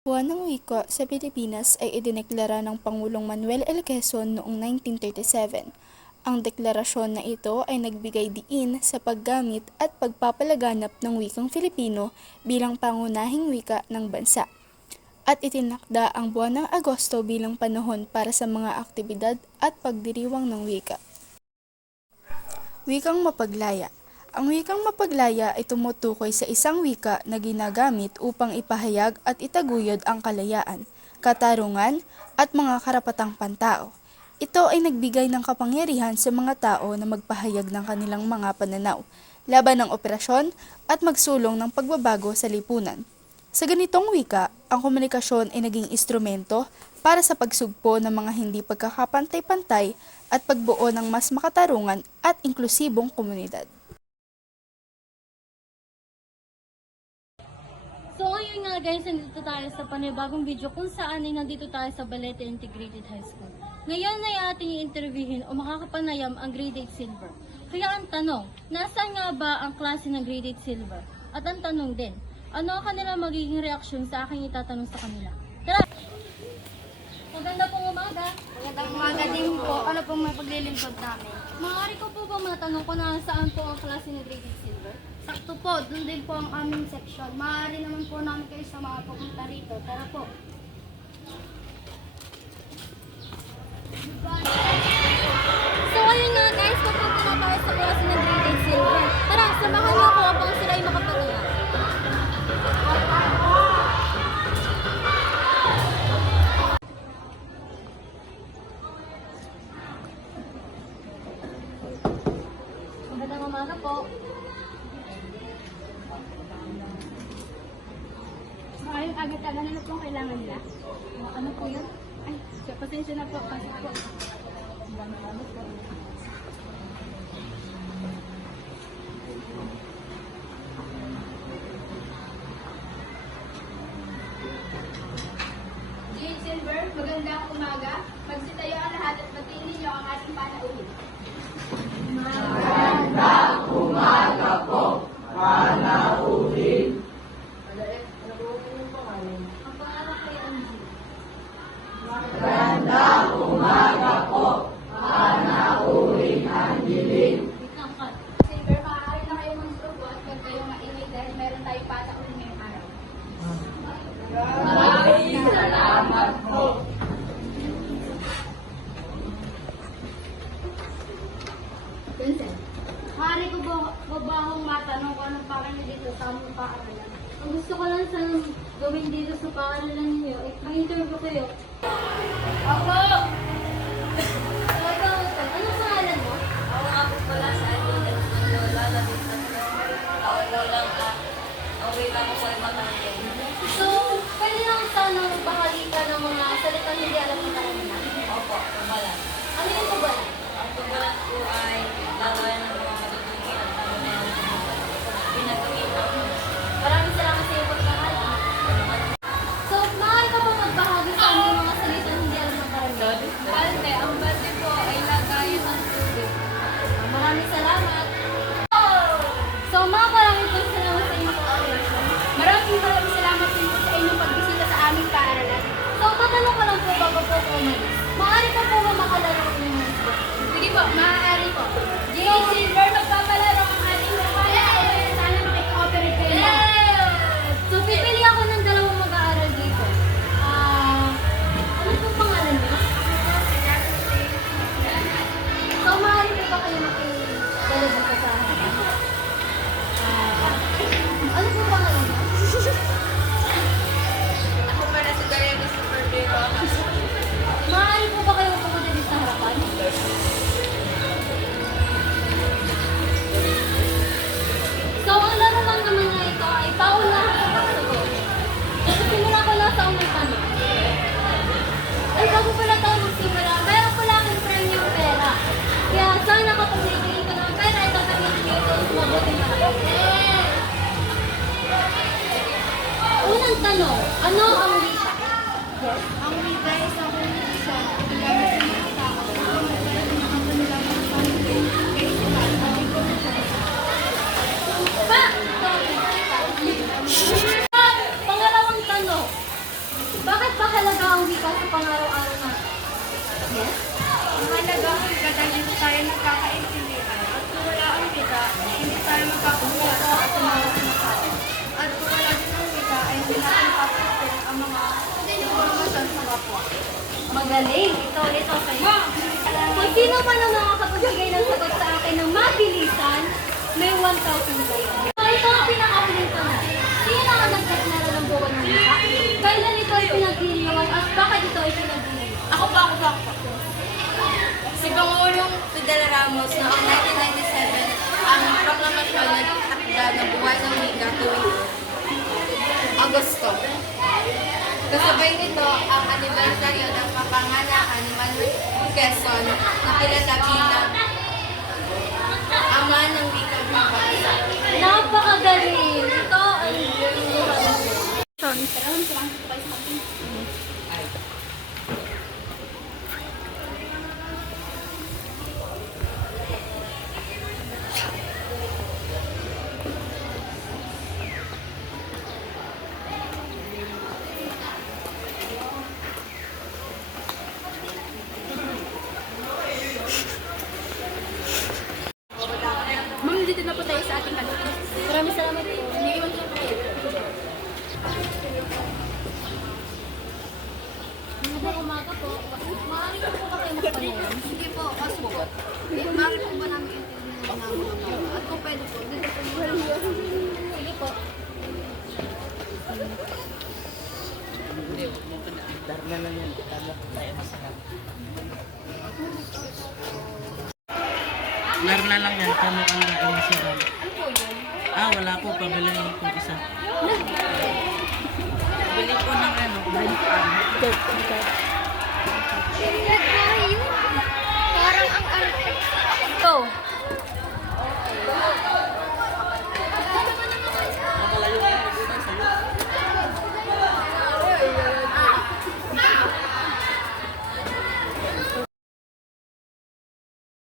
Buwan ng wika sa Pilipinas ay idineklara ng Pangulong Manuel L. Quezon noong 1937. Ang deklarasyon na ito ay nagbigay diin sa paggamit at pagpapalaganap ng wikang Filipino bilang pangunahing wika ng bansa. At itinakda ang buwan ng Agosto bilang panahon para sa mga aktibidad at pagdiriwang ng wika. Wikang mapaglaya Ang wikang mapaglaya ay tumutukoy sa isang wika na ginagamit upang ipahayag at itaguyod ang kalayaan, katarungan, at mga karapatang pantao. Ito ay nagbigay ng kapangyarihan sa mga tao na magpahayag ng kanilang mga pananaw, laban ng operasyon, at magsulong ng pagbabago sa lipunan. Sa ganitong wika, ang komunikasyon ay naging instrumento para sa pagsugpo ng mga hindi pagkakapantay-pantay at pagbuo ng mas makatarungan at inklusibong komunidad. Guys, nandito tayo sa panibagong video kung saan ay nandito tayo sa Balete Integrated High School. Ngayon ay ating i-interviewin o makakapanayam ang Grade 8 Silver. Kaya ang tanong, nasaan nga ba ang klase ng Grade 8 Silver? At ang tanong din, ano ang kanila magiging reaksyon sa aking itatanong sa kanila? Tara! Maganda pong umaga. Magandang umaga din po. Ano pong may paglilingkod namin? Maaari ko po ba matanong kung nasaan po ang klase ng Grade 8 Silver? Sakto po, doon din po ang aming section. Maaari naman po namin kayo sa mga pupunta rito. Tara po. Po nila. Ano po yun? Ay, siya, pasensya na po. Pasok po. Jane Silver, magandang umaga. Magsitayo ang lahat at batiin ninyo ang ating panauhin. Ang pangarap kay Angie. Magandang umaga. Silver, maaari na kayo magsubo at huwag kayong maingay dahil meron tayong panauhin ngayong araw. Vincent, maaari ko ba, ba ba akong matanong kung anong dito sa aming paaralan? Ang gusto ko lang sanang gawin dito sa paaralan ninyo, eh, mag-interview kayo. Ako! Ito, anong pangalan mo? Ako nga po pala sa idol at ng lola, labing tatlo. Ako lolang at ang wika ko po ay matangkin. So, pwede lang sanang bahagi ka ng mga salitang hindi alam ng karamihan. Opo, tumalan. Ano yung tubalan? Ang tumalan po ay lagayan ng mga ba kayo makidalaga sa akin? Ah, ano po pangalan niyo? Ako pala si Diana Superhero. Maaari po ba kayo Magaling! Ito, ito sa'yo. Kung sino man ang makakapagbigay ng sagot sa akin ng mabilisan, may 1,000 kayo. So, ito ang pinakahuling tanong. Sino ang nagdeklara ng buwan ng wika? Kailan ito ay pinagdiriwang at bakit ito ay pinagdiriwang? Ako pa, ako pa, ako pa. Si Pangulong Fidel Ramos noong 1997 ang proklamasyon na takda ng buwan ng wika tuwing Agosto. Kasabay nito ang anibersaryo ng kapanganakan ni Manuel Quezon na kilala bilang ama ng wika bansa. Napakagaling! Ito ay Cooler na lang yan. Kano ang lain na siya. Ah, wala po. Pabili lang po isa. Bili ko ng ano, green pan. Parang ang ano. Ito.